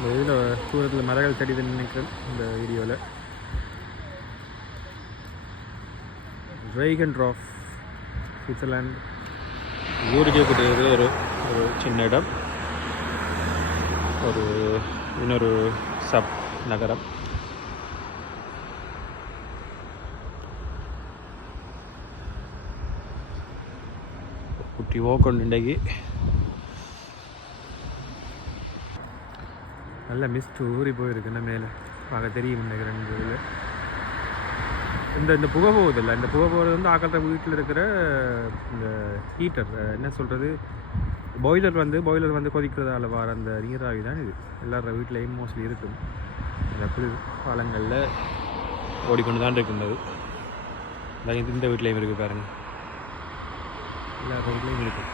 இந்த இதில் தூரத்தில் மரங்கள் தெரியுது நினைக்கிறேன் இந்த வீடியோவில். ட்ரைகன் ட்ராஃப் சுவிட்சர்லாண்ட் ஊருக்கே கூடியது ஒரு ஒரு சின்ன இடம். ஒரு இன்னொரு சப் நகரம். குட்டி ஓக்கொண்டு இன்றைக்கு. நல்ல மிஸ்ட் ஊறி போயிருக்குன்னா மேலே. பார்க்க தெரியும் இந்த ரெண்டு இதில். இந்த இந்த புகை போகுதில்ல இந்த புகை போகிறது வந்து ஆக்கத்த வீட்டில் இருக்கிற இந்த ஹீட்டர் என்ன சொல்கிறது பாய்லர் வந்து பாய்லர் வந்து கொதிக்கிறதால வர அந்த நீராவி தான் இது. எல்லார வீட்லேயும் மோஸ்ட்லி இருக்கும். இந்த குளிர் காலங்களில் ஓடிக்கொண்டு தான் இருக்கின்றது இந்த இந்த வீட்லேயும் இருக்குது பாருங்கள் எல்லா வீட்லேயும் இருக்குது